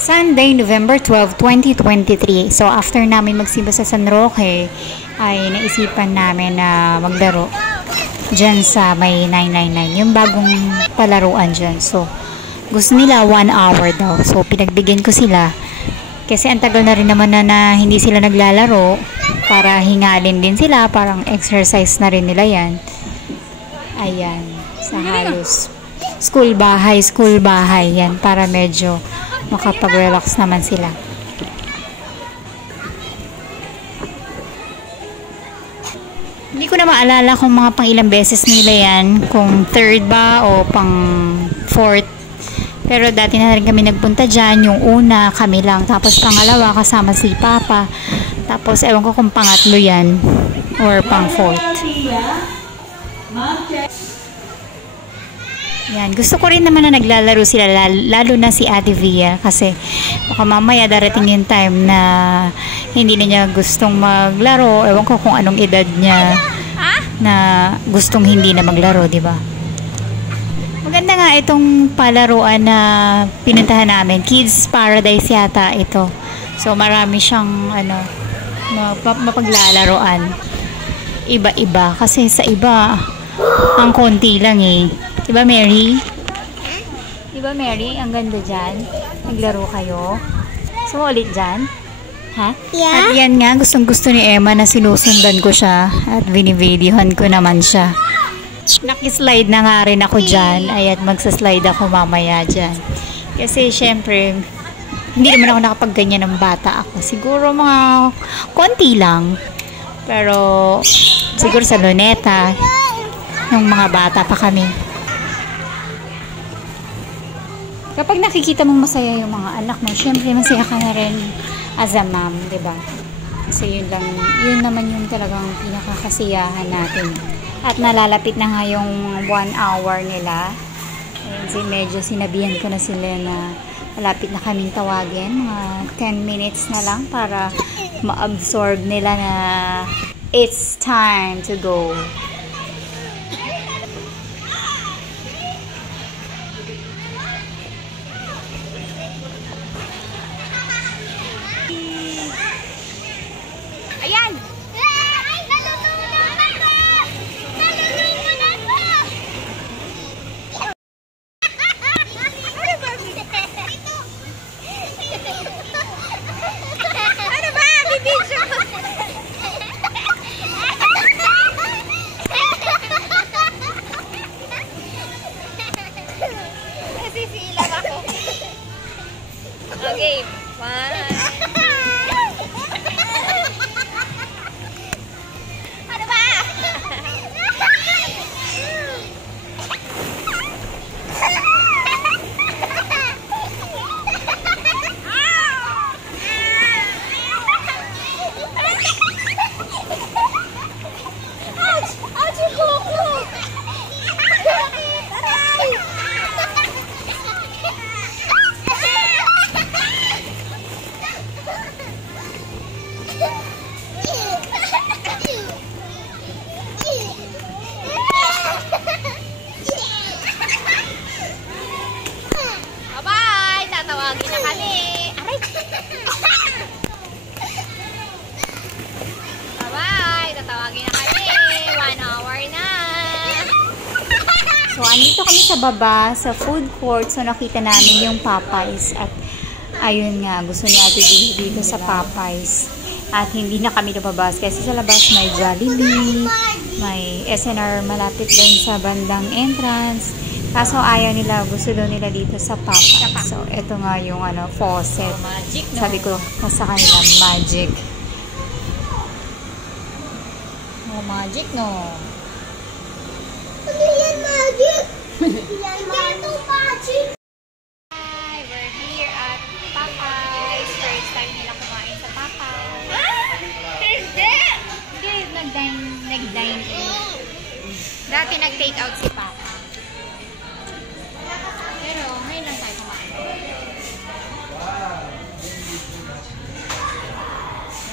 Sunday, November 12, 2023. So, after namin magsimba sa San Roque, ay naisipan namin na maglaro dyan sa may 999. Yung bagong palaruan dyan. So, gusto nila 1 hour daw. So, pinagbigyan ko sila. Kasi ang tagal na rin naman na hindi sila naglalaro. Para hingalin din sila. Parang exercise na rin nila yan. Ayan. Sa halos. School bahay. Yan. Para medyo makapag-relax naman sila. Hindi ko na maalala kung mga pang ilang beses nila yan. Kung third ba o pang fourth. Pero dati na rin kami nagpunta dyan. Yung una, kami lang. Tapos pangalawa, kasama si Papa. Tapos ewan ko kung pangatlo yan. Or pang fourth. Yan. Gusto ko rin naman na naglalaro sila. Lalo na si Ate Via. Kasi baka mamaya darating yung time na hindi na niya gustong maglaro. Ewan ko kung anong edad niya na gustong hindi na maglaro, di ba? Maganda nga itong palaruan na pinuntahan namin. Kids Paradise yata ito. So marami siyang mapaglalaroan. Iba-iba. Kasi sa iba, ang konti lang eh. Diba Mary? Diba Mary? Ang ganda dyan. Naglaro kayo. So ulit dyan? Ha? Yeah. At yan nga, gustong-gusto ni Emma na sinusundan ko siya. At binivideohan ko naman siya. Nakislide na nga rin ako dyan. Ay, at magsaslide ako mamaya dyan. Kasi syempre, hindi naman ako nakapagganyan ng bata ako. Siguro mga konti lang. Pero siguro sa Luneta, nung mga bata pa kami. Kapag nakikita mong masaya yung mga anak mo, syempre masaya ka na rin as a mom, diba? Kasi yun naman yung talagang pinakakasiyahan natin. At nalalapit na nga yung 1 hour nila. Ayun, medyo sinabihan ko na sila na malapit na kaming tawagin. Mga 10 minutes na lang para ma-absorb nila na it's time to go. Ayan! Okay, bye. Ano ba? Ouch, yung kuko. Aray. Bye-bye! Tatawagin na kami! Aray! Bye-bye! Tatawagin na kami! 1 hour na! So, andito kami sa baba, sa food court. So, nakita namin yung Popeyes. At, ayun nga, gusto ni Ate Vivi dito sa Popeyes. At hindi na kami lumabas. Kasi sa labas may Jollibee, may SNR malapit doon sa bandang entrance. Kaso ayaw nila, gusto daw nila dito sa Popeyes. So, ito nga yung faucet. Magic, no? Sabi ko, sa kanila, magic. Oh, magic, no? Ano yan, magic? Yan, magic. Hi! We're here at Popeyes. First time nila kumain sa Popeyes. Hindi! Hindi, nag-dine in. Dati nag-take out si Papa. Pero ngayon lang tayo kumain.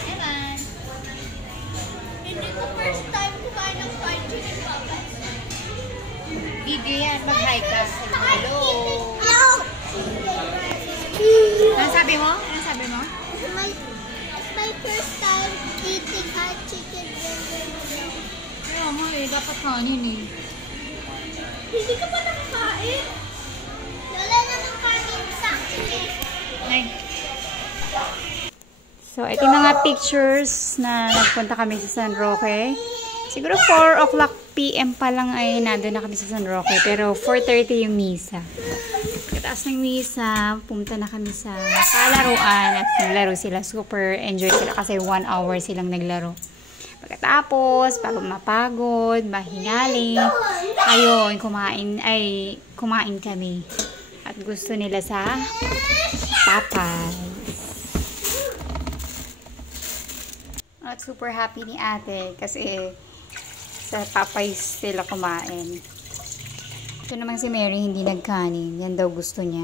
Evan! Hindi ko first time kumain ng fried chicken Popeyes. Video yan. Mag-hi ka. sabi mo? Anong sabi mo? It's my first time eating hot chicken burger. Kaya mo dapat kanin eh. Hindi ka pa nakakain? Wala naman kanin sa akin eh. Ay. So, ito yung mga pictures na nagpunta kami sa San Roque. Siguro 4 o'clock PM pa lang ay nandun na kami sa San Roque. Pero 4:30 yung misa. Pagkataas ng misa, pumunta na kami sa palaruan at naglaro sila. Super enjoy sila kasi 1 hour silang naglaro. Pagkatapos, bago mapagod, mahingaling, ayun, kumain kami. At gusto nila sa Popeyes. At super happy ni ate kasi sa Popeyes sila kumain. Ito naman si Mary hindi nagkanin. Yan daw gusto niya.